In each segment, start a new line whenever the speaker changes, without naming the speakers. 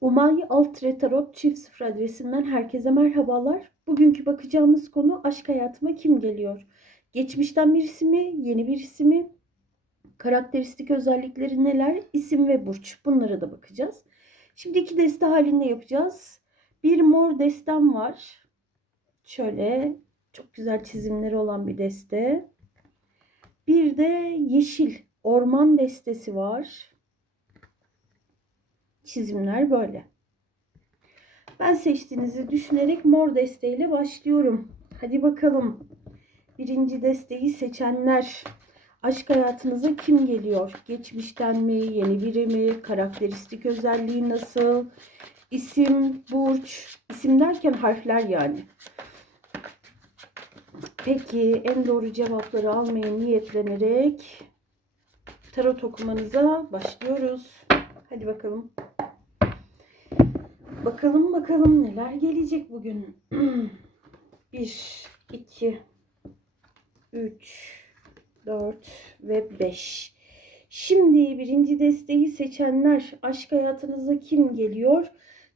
Umayi Altre Tarot çift sıfır adresinden herkese merhabalar. Bugünkü bakacağımız konu aşk hayatıma kim geliyor? Geçmişten birisi mi, yeni birisi mi? Karakteristik özellikleri neler? İsim ve burç. Bunlara da bakacağız. Şimdi iki deste halinde yapacağız. Bir mor destem var. Şöyle çok güzel çizimleri olan bir deste. Bir de yeşil orman destesi var çizimler böyle. Ben seçtiğinizi düşünerek mor desteğiyle başlıyorum. Hadi bakalım. Birinci desteği seçenler. Aşk hayatınıza kim geliyor? Geçmişten mi? Yeni biri mi? Karakteristik özelliği nasıl? İsim, burç. İsim derken harfler yani. Peki en doğru cevapları almaya niyetlenerek tarot okumanıza başlıyoruz. Hadi bakalım. Bakalım bakalım neler gelecek bugün. 1, 2, 3, 4 ve 5. Şimdi birinci desteği seçenler aşk hayatınıza kim geliyor?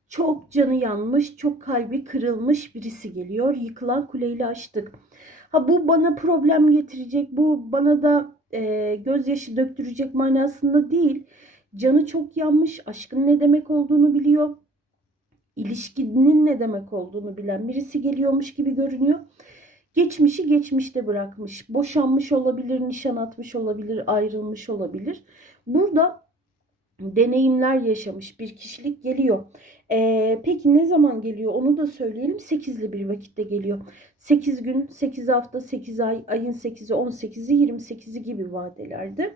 Çok canı yanmış, çok kalbi kırılmış birisi geliyor. Yıkılan kuleyle açtık. Ha bu bana problem getirecek, bu bana da e, gözyaşı döktürecek manasında değil. Canı çok yanmış, aşkın ne demek olduğunu biliyor ilişkinin ne demek olduğunu bilen birisi geliyormuş gibi görünüyor. Geçmişi geçmişte bırakmış. Boşanmış olabilir, nişan atmış olabilir, ayrılmış olabilir. Burada deneyimler yaşamış bir kişilik geliyor. Ee, peki ne zaman geliyor onu da söyleyelim. 8'li bir vakitte geliyor. 8 gün, 8 hafta, 8 ay, ayın 8'i, 18'i, 28'i gibi vadelerde.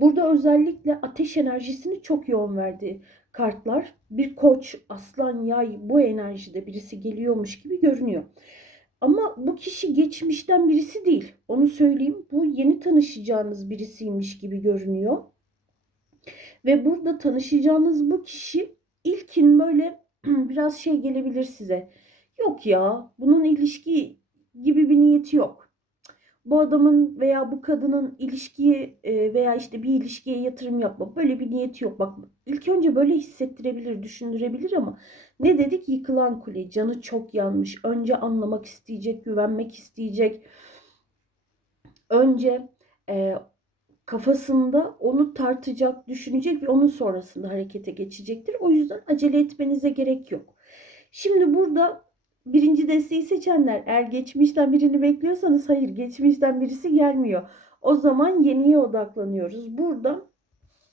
Burada özellikle ateş enerjisini çok yoğun verdi kartlar. Bir koç, aslan, yay bu enerjide birisi geliyormuş gibi görünüyor. Ama bu kişi geçmişten birisi değil. Onu söyleyeyim. Bu yeni tanışacağınız birisiymiş gibi görünüyor. Ve burada tanışacağınız bu kişi ilkin böyle biraz şey gelebilir size. Yok ya bunun ilişki gibi bir niyeti yok bu adamın veya bu kadının ilişkiye e, veya işte bir ilişkiye yatırım yapma böyle bir niyeti yok. Bak ilk önce böyle hissettirebilir, düşündürebilir ama ne dedik? Yıkılan kule. Canı çok yanmış. Önce anlamak isteyecek, güvenmek isteyecek. Önce e, kafasında onu tartacak, düşünecek ve onun sonrasında harekete geçecektir. O yüzden acele etmenize gerek yok. Şimdi burada birinci desteği seçenler eğer geçmişten birini bekliyorsanız hayır geçmişten birisi gelmiyor. O zaman yeniye odaklanıyoruz. Burada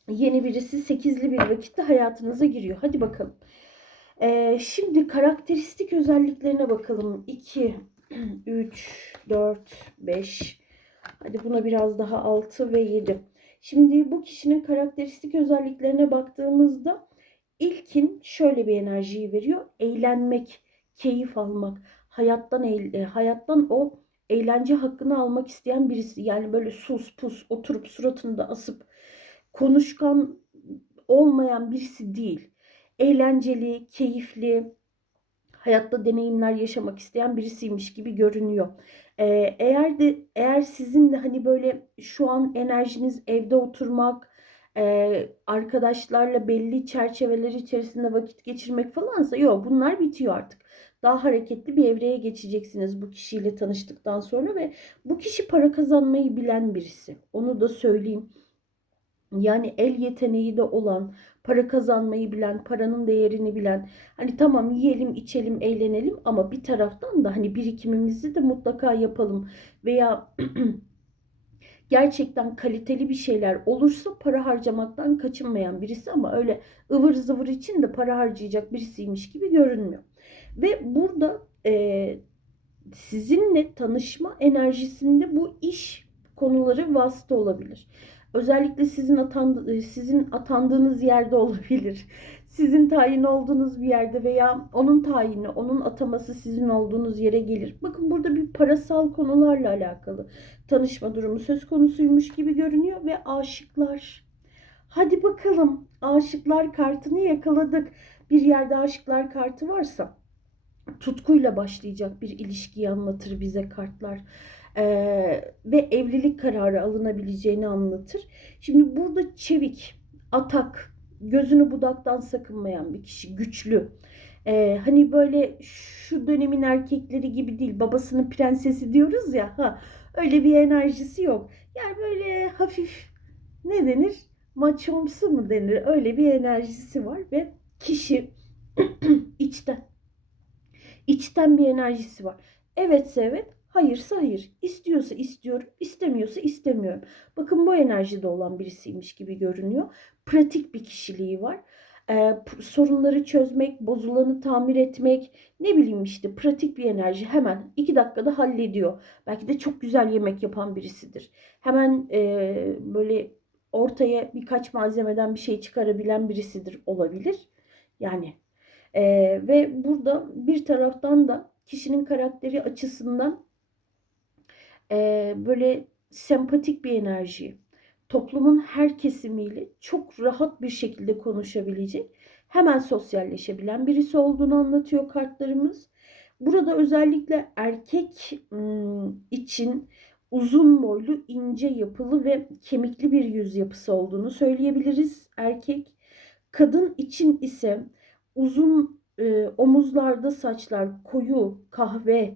yeni birisi sekizli bir vakitte hayatınıza giriyor. Hadi bakalım. Ee, şimdi karakteristik özelliklerine bakalım. 2, 3, 4, 5. Hadi buna biraz daha 6 ve 7. Şimdi bu kişinin karakteristik özelliklerine baktığımızda ilkin şöyle bir enerjiyi veriyor. Eğlenmek, keyif almak, hayattan e, hayattan o eğlence hakkını almak isteyen birisi. Yani böyle sus pus oturup suratını da asıp konuşkan olmayan birisi değil. Eğlenceli, keyifli, hayatta deneyimler yaşamak isteyen birisiymiş gibi görünüyor. Ee, eğer de eğer sizin de hani böyle şu an enerjiniz evde oturmak, e, arkadaşlarla belli çerçeveler içerisinde vakit geçirmek falansa yok bunlar bitiyor artık daha hareketli bir evreye geçeceksiniz bu kişiyle tanıştıktan sonra ve bu kişi para kazanmayı bilen birisi. Onu da söyleyeyim. Yani el yeteneği de olan, para kazanmayı bilen, paranın değerini bilen. Hani tamam yiyelim, içelim, eğlenelim ama bir taraftan da hani birikimimizi de mutlaka yapalım veya gerçekten kaliteli bir şeyler olursa para harcamaktan kaçınmayan birisi ama öyle ıvır zıvır için de para harcayacak birisiymiş gibi görünmüyor. Ve burada e, sizinle tanışma enerjisinde bu iş konuları vasıta olabilir. Özellikle sizin atandı, sizin atandığınız yerde olabilir. Sizin tayin olduğunuz bir yerde veya onun tayini, onun ataması sizin olduğunuz yere gelir. Bakın burada bir parasal konularla alakalı tanışma durumu söz konusuymuş gibi görünüyor ve aşıklar. Hadi bakalım aşıklar kartını yakaladık. Bir yerde aşıklar kartı varsa tutkuyla başlayacak bir ilişkiyi anlatır bize kartlar. Ee, ve evlilik kararı alınabileceğini anlatır. Şimdi burada çevik, atak, gözünü budaktan sakınmayan bir kişi, güçlü. Ee, hani böyle şu dönemin erkekleri gibi değil, babasının prensesi diyoruz ya, ha öyle bir enerjisi yok. Yani böyle hafif ne denir? Maçomsu mu denir? Öyle bir enerjisi var ve kişi içten içten bir enerjisi var. Evetse evet, hayırsa hayır. İstiyorsa istiyorum, istemiyorsa istemiyorum. Bakın bu enerjide olan birisiymiş gibi görünüyor. Pratik bir kişiliği var. Ee, sorunları çözmek, bozulanı tamir etmek, ne bileyim işte pratik bir enerji hemen iki dakikada hallediyor. Belki de çok güzel yemek yapan birisidir. Hemen e, böyle ortaya birkaç malzemeden bir şey çıkarabilen birisidir olabilir. Yani e, ve burada bir taraftan da kişinin karakteri açısından e, böyle sempatik bir enerji, toplumun her kesimiyle çok rahat bir şekilde konuşabilecek, hemen sosyalleşebilen birisi olduğunu anlatıyor kartlarımız. Burada özellikle erkek için uzun boylu, ince yapılı ve kemikli bir yüz yapısı olduğunu söyleyebiliriz erkek. Kadın için ise uzun e, omuzlarda saçlar, koyu kahve,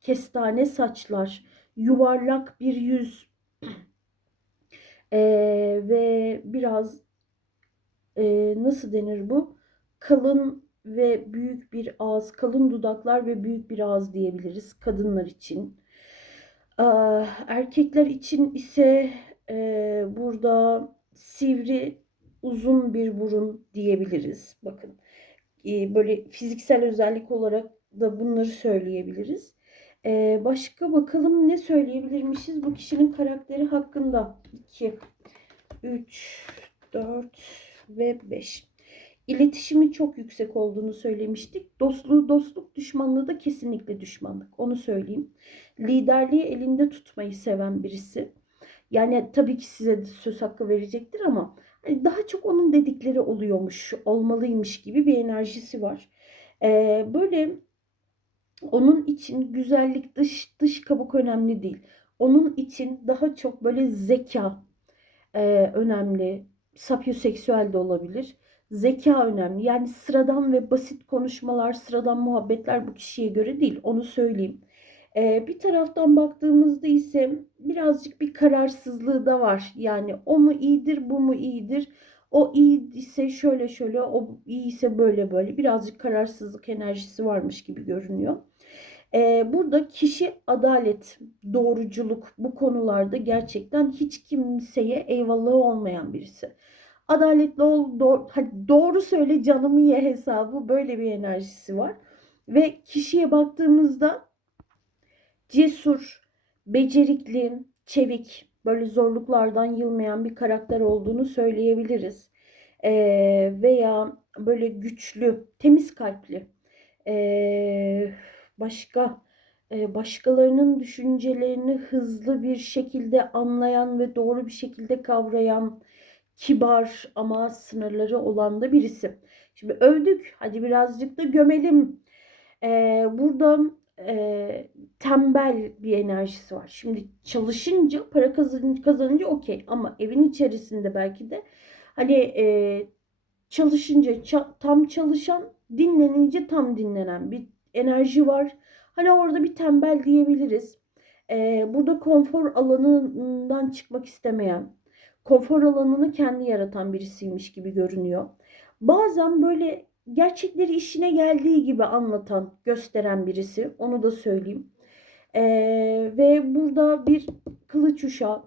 kestane saçlar, yuvarlak bir yüz Ee, ve biraz e, nasıl denir bu? Kalın ve büyük bir ağız, kalın dudaklar ve büyük bir ağız diyebiliriz kadınlar için. Aa, erkekler için ise e, burada sivri, uzun bir burun diyebiliriz. Bakın e, böyle fiziksel özellik olarak da bunları söyleyebiliriz. Ee, başka bakalım ne söyleyebilirmişiz bu kişinin karakteri hakkında. 2, 3, 4 ve 5. İletişimi çok yüksek olduğunu söylemiştik. Dostluğu dostluk, düşmanlığı da kesinlikle düşmanlık. Onu söyleyeyim. Liderliği elinde tutmayı seven birisi. Yani tabii ki size söz hakkı verecektir ama hani daha çok onun dedikleri oluyormuş, olmalıymış gibi bir enerjisi var. Ee, böyle onun için güzellik dış dış kabuk önemli değil. Onun için daha çok böyle zeka e, önemli. Sapyoseksüel de olabilir. Zeka önemli. Yani sıradan ve basit konuşmalar, sıradan muhabbetler bu kişiye göre değil. Onu söyleyeyim. E, bir taraftan baktığımızda ise birazcık bir kararsızlığı da var. Yani o mu iyidir, bu mu iyidir? O iyi ise şöyle şöyle, o iyi ise böyle böyle. Birazcık kararsızlık enerjisi varmış gibi görünüyor. Ee, burada kişi adalet, doğruculuk bu konularda gerçekten hiç kimseye eyvallahı olmayan birisi. Adaletli ol, doğru, doğru söyle canımı ye hesabı böyle bir enerjisi var. Ve kişiye baktığımızda cesur, becerikli, çevik, böyle zorluklardan yılmayan bir karakter olduğunu söyleyebiliriz. Ee, veya böyle güçlü, temiz kalpli. Ee, başka e, başkalarının düşüncelerini hızlı bir şekilde anlayan ve doğru bir şekilde kavrayan, kibar ama sınırları olan da birisi. Şimdi övdük, hadi birazcık da gömelim. Ee, burada e, tembel bir enerjisi var. Şimdi çalışınca, para kazanınca, kazanınca okey ama evin içerisinde belki de hani e, çalışınca ça- tam çalışan, dinlenince tam dinlenen bir enerji var. Hani orada bir tembel diyebiliriz. Ee, burada konfor alanından çıkmak istemeyen, konfor alanını kendi yaratan birisiymiş gibi görünüyor. Bazen böyle gerçekleri işine geldiği gibi anlatan, gösteren birisi. Onu da söyleyeyim. Ee, ve burada bir kılıç uşağı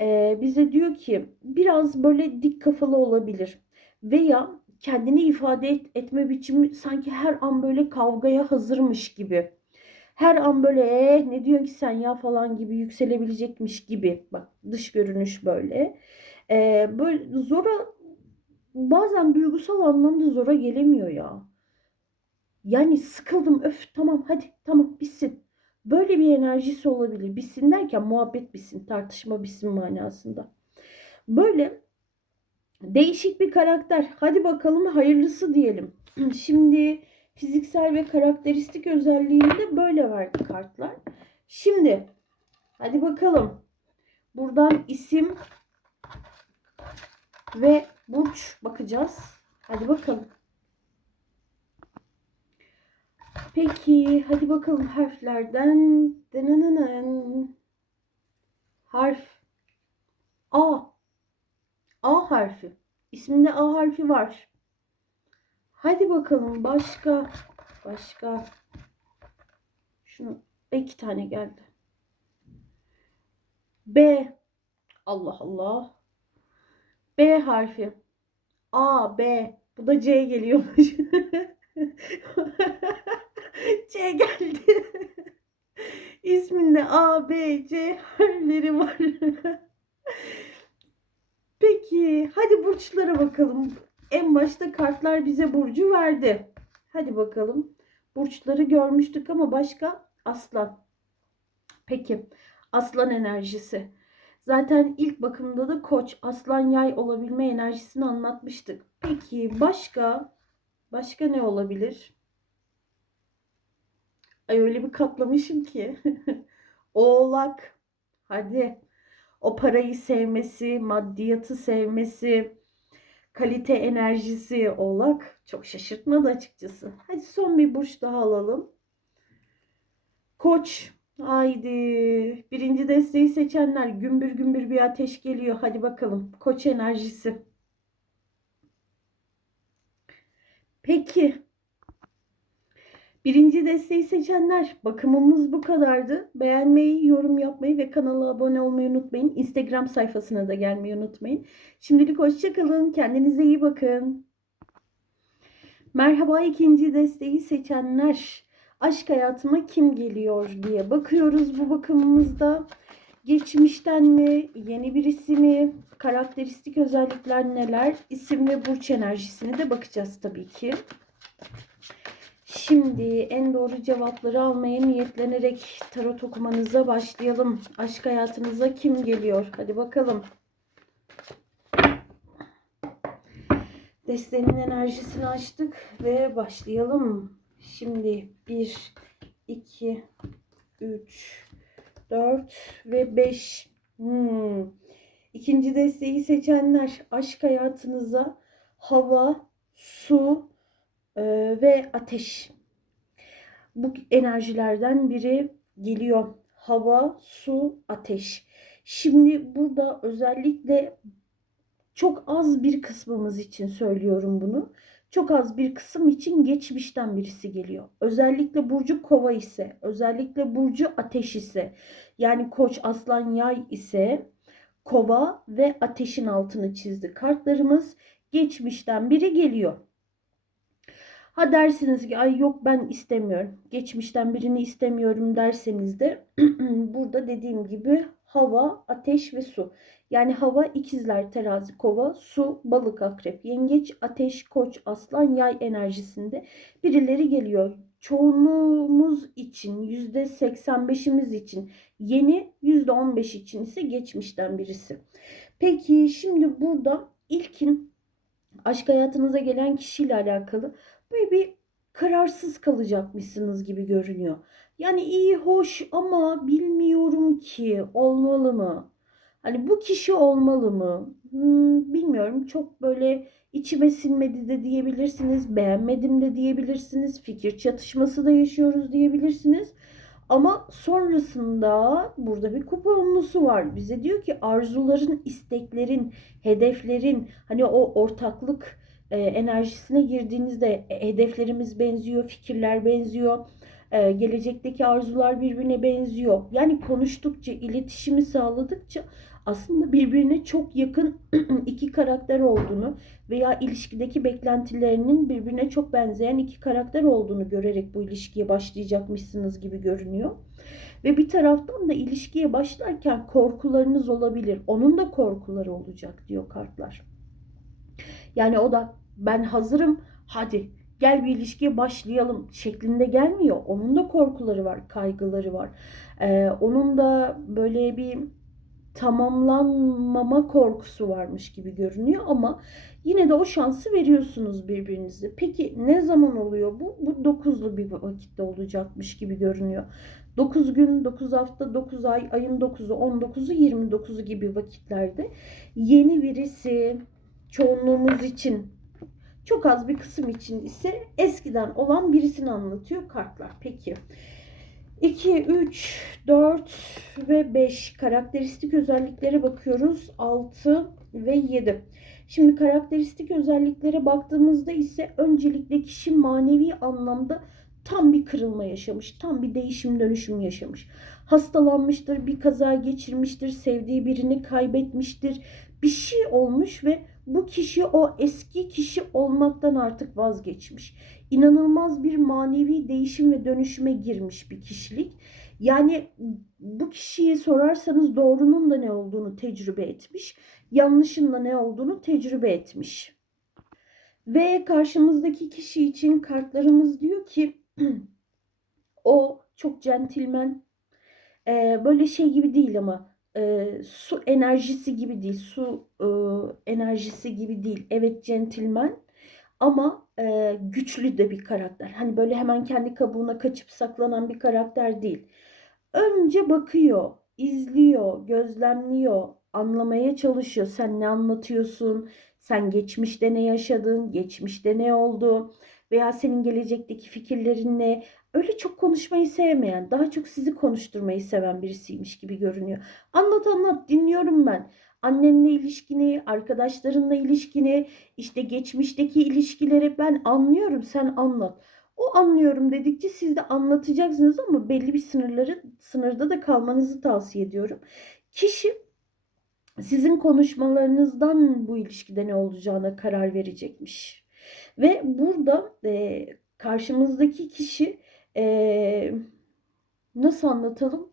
ee, bize diyor ki biraz böyle dik kafalı olabilir. Veya kendini ifade et, etme biçimi sanki her an böyle kavgaya hazırmış gibi. Her an böyle eh, ne diyorsun ki sen ya falan gibi yükselebilecekmiş gibi. Bak dış görünüş böyle. Ee, böyle zora bazen duygusal anlamda zora gelemiyor ya. Yani sıkıldım öf tamam hadi tamam bitsin. Böyle bir enerjisi olabilir. Bitsin derken muhabbet bitsin, tartışma bitsin manasında. Böyle Değişik bir karakter. Hadi bakalım hayırlısı diyelim. Şimdi fiziksel ve karakteristik özelliğini böyle verdi kartlar. Şimdi hadi bakalım. Buradan isim ve burç bakacağız. Hadi bakalım. Peki hadi bakalım harflerden. Dınınının. Harf A. A harfi. İsminde A harfi var. Hadi bakalım başka başka şunu iki tane geldi. B. Allah Allah. B harfi. A, B. Bu da C geliyormuş. C geldi. İsminde A, B, C harfleri var. Peki, hadi burçlara bakalım. En başta kartlar bize burcu verdi. Hadi bakalım. Burçları görmüştük ama başka aslan. Peki, aslan enerjisi. Zaten ilk bakımda da koç, aslan yay olabilme enerjisini anlatmıştık. Peki başka başka ne olabilir? Ay öyle bir katlamışım ki. Oğlak. Hadi. O parayı sevmesi, maddiyatı sevmesi, kalite enerjisi oğlak çok şaşırtmadı açıkçası. Hadi son bir burç daha alalım. Koç. Haydi. Birinci desteği seçenler gümbür gümbür bir ateş geliyor. Hadi bakalım. Koç enerjisi. Peki. Birinci desteği seçenler bakımımız bu kadardı. Beğenmeyi, yorum yapmayı ve kanala abone olmayı unutmayın. Instagram sayfasına da gelmeyi unutmayın. Şimdilik hoşçakalın. Kendinize iyi bakın. Merhaba ikinci desteği seçenler. Aşk hayatıma kim geliyor diye bakıyoruz bu bakımımızda. Geçmişten mi, yeni birisi mi, karakteristik özellikler neler, isim ve burç enerjisine de bakacağız tabii ki. Şimdi en doğru cevapları almaya niyetlenerek tarot okumanıza başlayalım. Aşk hayatınıza kim geliyor? Hadi bakalım. Destenin enerjisini açtık ve başlayalım. Şimdi 1, 2, 3, 4 ve 5. Hmm. İkinci desteği seçenler aşk hayatınıza hava, su e, ve ateş. Bu enerjilerden biri geliyor. Hava, su, ateş. Şimdi burada özellikle çok az bir kısmımız için söylüyorum bunu. Çok az bir kısım için geçmişten birisi geliyor. Özellikle burcu kova ise, özellikle burcu ateş ise, yani koç, aslan, yay ise kova ve ateşin altını çizdi. Kartlarımız geçmişten biri geliyor. Ha dersiniz ki ay yok ben istemiyorum. Geçmişten birini istemiyorum derseniz de burada dediğim gibi hava, ateş ve su. Yani hava ikizler, terazi, kova, su, balık, akrep, yengeç, ateş, koç, aslan, yay enerjisinde birileri geliyor. Çoğunluğumuz için %85'imiz için yeni %15 için ise geçmişten birisi. Peki şimdi burada ilkin aşk hayatınıza gelen kişiyle alakalı böyle bir kararsız kalacakmışsınız gibi görünüyor. Yani iyi hoş ama bilmiyorum ki olmalı mı? Hani bu kişi olmalı mı? Hmm, bilmiyorum. Çok böyle içime sinmedi de diyebilirsiniz. Beğenmedim de diyebilirsiniz. Fikir çatışması da yaşıyoruz diyebilirsiniz. Ama sonrasında burada bir kupa onlusu var. Bize diyor ki arzuların, isteklerin, hedeflerin hani o ortaklık e, enerjisine girdiğinizde e, hedeflerimiz benziyor, fikirler benziyor. E, gelecekteki arzular birbirine benziyor. Yani konuştukça, iletişimi sağladıkça aslında birbirine çok yakın iki karakter olduğunu veya ilişkideki beklentilerinin birbirine çok benzeyen iki karakter olduğunu görerek bu ilişkiye başlayacakmışsınız gibi görünüyor. Ve bir taraftan da ilişkiye başlarken korkularınız olabilir. Onun da korkuları olacak diyor kartlar. Yani o da ben hazırım hadi gel bir ilişkiye başlayalım şeklinde gelmiyor. Onun da korkuları var, kaygıları var. Ee, onun da böyle bir tamamlanmama korkusu varmış gibi görünüyor ama yine de o şansı veriyorsunuz birbirinize. Peki ne zaman oluyor bu? Bu 9'lu bir vakitte olacakmış gibi görünüyor. 9 gün, 9 hafta, 9 ay, ayın 9'u, 19'u, 29'u gibi vakitlerde yeni birisi çoğunluğumuz için çok az bir kısım için ise eskiden olan birisini anlatıyor kartlar. Peki. 2, 3, 4 ve 5 karakteristik özelliklere bakıyoruz. 6 ve 7. Şimdi karakteristik özelliklere baktığımızda ise öncelikle kişi manevi anlamda tam bir kırılma yaşamış. Tam bir değişim dönüşüm yaşamış. Hastalanmıştır, bir kaza geçirmiştir, sevdiği birini kaybetmiştir. Bir şey olmuş ve bu kişi o eski kişi olmaktan artık vazgeçmiş. İnanılmaz bir manevi değişim ve dönüşüme girmiş bir kişilik. Yani bu kişiye sorarsanız doğrunun da ne olduğunu tecrübe etmiş, yanlışın da ne olduğunu tecrübe etmiş. Ve karşımızdaki kişi için kartlarımız diyor ki o çok centilmen, böyle şey gibi değil ama e, su enerjisi gibi değil, su e, enerjisi gibi değil. Evet centilmen ama e, güçlü de bir karakter. Hani böyle hemen kendi kabuğuna kaçıp saklanan bir karakter değil. Önce bakıyor, izliyor, gözlemliyor, anlamaya çalışıyor. Sen ne anlatıyorsun? Sen geçmişte ne yaşadın? Geçmişte ne oldu? Veya senin gelecekteki fikirlerin ne? Öyle çok konuşmayı sevmeyen, daha çok sizi konuşturmayı seven birisiymiş gibi görünüyor. Anlat anlat, dinliyorum ben. Annenle ilişkini, arkadaşlarınla ilişkini, işte geçmişteki ilişkileri ben anlıyorum, sen anlat. O anlıyorum dedikçe siz de anlatacaksınız ama belli bir sınırları sınırda da kalmanızı tavsiye ediyorum. Kişi sizin konuşmalarınızdan bu ilişkide ne olacağına karar verecekmiş. Ve burada e, karşımızdaki kişi e, nasıl anlatalım?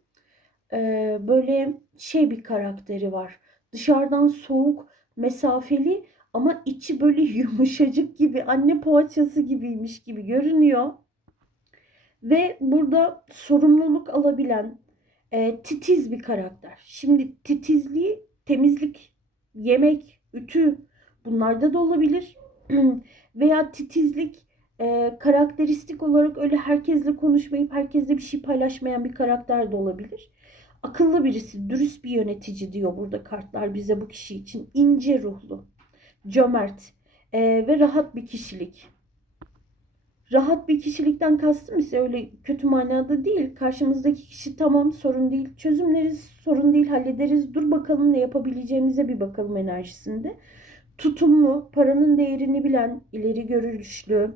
E, böyle şey bir karakteri var. Dışarıdan soğuk, mesafeli ama içi böyle yumuşacık gibi, anne poğaçası gibiymiş gibi görünüyor. Ve burada sorumluluk alabilen, e, titiz bir karakter. Şimdi titizliği temizlik, yemek, ütü bunlarda da olabilir. Veya titizlik e, karakteristik olarak öyle herkesle konuşmayıp herkesle bir şey paylaşmayan bir karakter de olabilir. Akıllı birisi, dürüst bir yönetici diyor burada kartlar bize bu kişi için. ince ruhlu, cömert e, ve rahat bir kişilik. Rahat bir kişilikten kastım ise öyle kötü manada değil. Karşımızdaki kişi tamam sorun değil. Çözümleriz sorun değil hallederiz. Dur bakalım ne yapabileceğimize bir bakalım enerjisinde. Tutumlu, paranın değerini bilen, ileri görüşlü,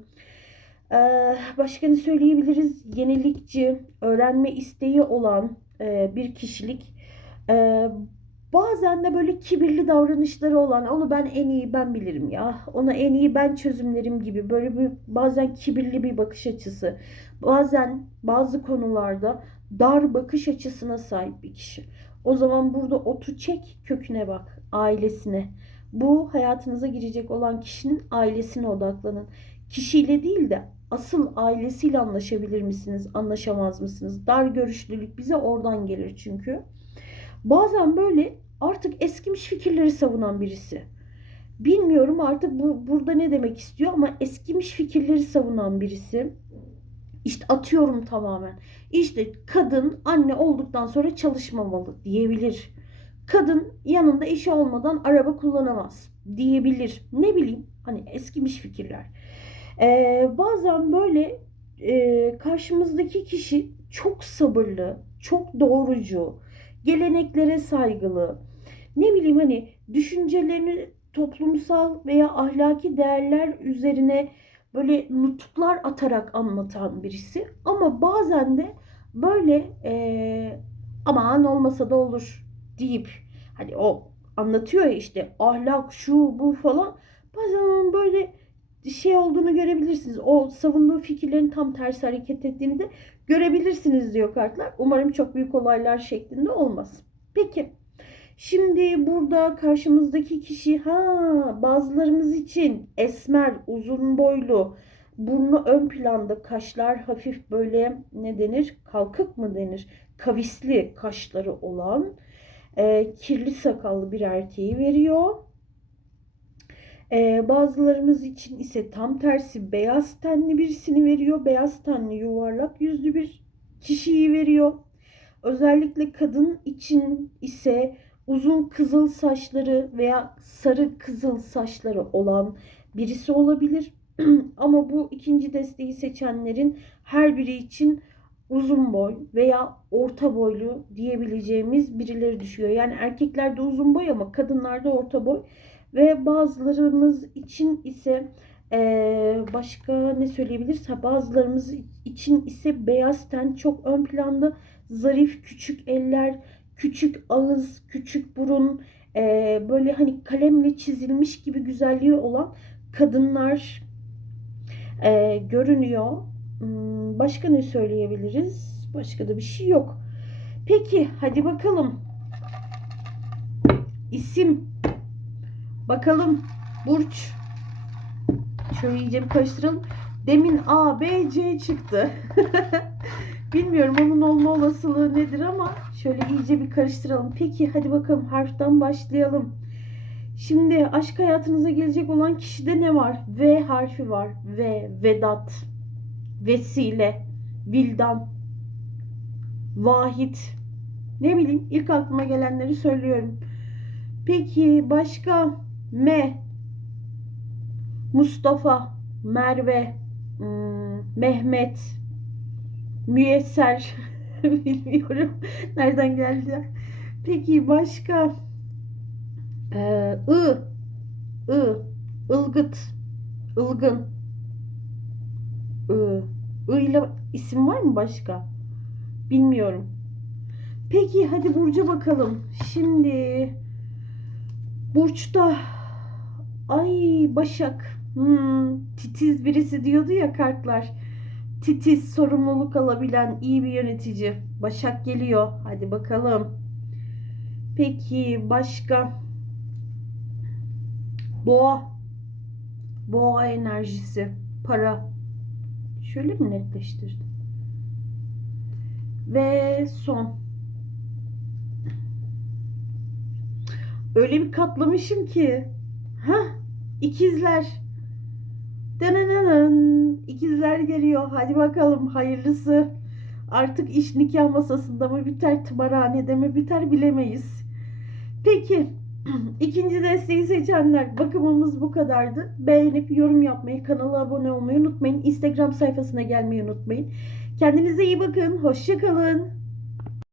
başka ne söyleyebiliriz? Yenilikçi, öğrenme isteği olan bir kişilik. Bazen de böyle kibirli davranışları olan, onu ben en iyi ben bilirim ya, ona en iyi ben çözümlerim gibi böyle bir bazen kibirli bir bakış açısı. Bazen bazı konularda dar bakış açısına sahip bir kişi. O zaman burada otu çek köküne bak, ailesine. Bu hayatınıza girecek olan kişinin ailesine odaklanın. Kişiyle değil de asıl ailesiyle anlaşabilir misiniz, anlaşamaz mısınız? Dar görüşlülük bize oradan gelir çünkü. Bazen böyle artık eskimiş fikirleri savunan birisi. Bilmiyorum artık bu burada ne demek istiyor ama eskimiş fikirleri savunan birisi. İşte atıyorum tamamen. İşte kadın anne olduktan sonra çalışmamalı diyebilir. Kadın yanında eşi olmadan araba kullanamaz diyebilir. Ne bileyim hani eskimiş fikirler. Ee, bazen böyle e, karşımızdaki kişi çok sabırlı, çok doğrucu, geleneklere saygılı, ne bileyim hani düşüncelerini toplumsal veya ahlaki değerler üzerine böyle nutuklar atarak anlatan birisi. Ama bazen de böyle e, aman olmasa da olur deyip hani o anlatıyor ya işte ahlak şu bu falan. Bazen böyle şey olduğunu görebilirsiniz. O savunduğu fikirlerin tam tersi hareket ettiğini de görebilirsiniz diyor kartlar. Umarım çok büyük olaylar şeklinde olmaz. Peki. Şimdi burada karşımızdaki kişi ha bazılarımız için esmer, uzun boylu, burnu ön planda, kaşlar hafif böyle ne denir? Kalkık mı denir? Kavisli kaşları olan e, kirli sakallı bir erkeği veriyor. Ee, bazılarımız için ise tam tersi beyaz tenli birisini veriyor. Beyaz tenli yuvarlak yüzlü bir kişiyi veriyor. Özellikle kadın için ise uzun kızıl saçları veya sarı kızıl saçları olan birisi olabilir. Ama bu ikinci desteği seçenlerin her biri için uzun boy veya orta boylu diyebileceğimiz birileri düşüyor. Yani erkeklerde uzun boy ama kadınlarda orta boy ve bazılarımız için ise eee, başka ne söyleyebiliriz? Ha, bazılarımız için ise beyaz ten çok ön planda, zarif küçük eller, küçük ağız, küçük burun, eee, böyle hani kalemle çizilmiş gibi güzelliği olan kadınlar eee, görünüyor. Hmm, Başka ne söyleyebiliriz? Başka da bir şey yok. Peki hadi bakalım. İsim. Bakalım. Burç. Şöyle iyice bir karıştıralım. Demin A, B, C çıktı. Bilmiyorum onun olma olasılığı nedir ama şöyle iyice bir karıştıralım. Peki hadi bakalım harften başlayalım. Şimdi aşk hayatınıza gelecek olan kişide ne var? V harfi var. V, Vedat, Vesile, Vildan, Vahit. Ne bileyim ilk aklıma gelenleri söylüyorum. Peki başka M, Mustafa, Merve, hmm, Mehmet, Müyesser. Bilmiyorum nereden geldi. Peki başka ee, I, I, ılgıt, ılgın, I, I ile isim var mı başka? Bilmiyorum. Peki hadi Burcu'ya bakalım. Şimdi Burç'ta ay Başak hmm, titiz birisi diyordu ya kartlar. Titiz, sorumluluk alabilen iyi bir yönetici. Başak geliyor. Hadi bakalım. Peki başka? Boğa. Boğa enerjisi. Para. Şöyle mi netleştirdim? Ve son. Öyle bir katlamışım ki. Ha, ikizler. Denenenen. İkizler geliyor. Hadi bakalım hayırlısı. Artık iş nikah masasında mı biter, tımarhanede mi biter bilemeyiz. Peki. İkinci desteği seçenler bakımımız bu kadardı. Beğenip yorum yapmayı, kanala abone olmayı unutmayın. Instagram sayfasına gelmeyi unutmayın. Kendinize iyi bakın. Hoşçakalın.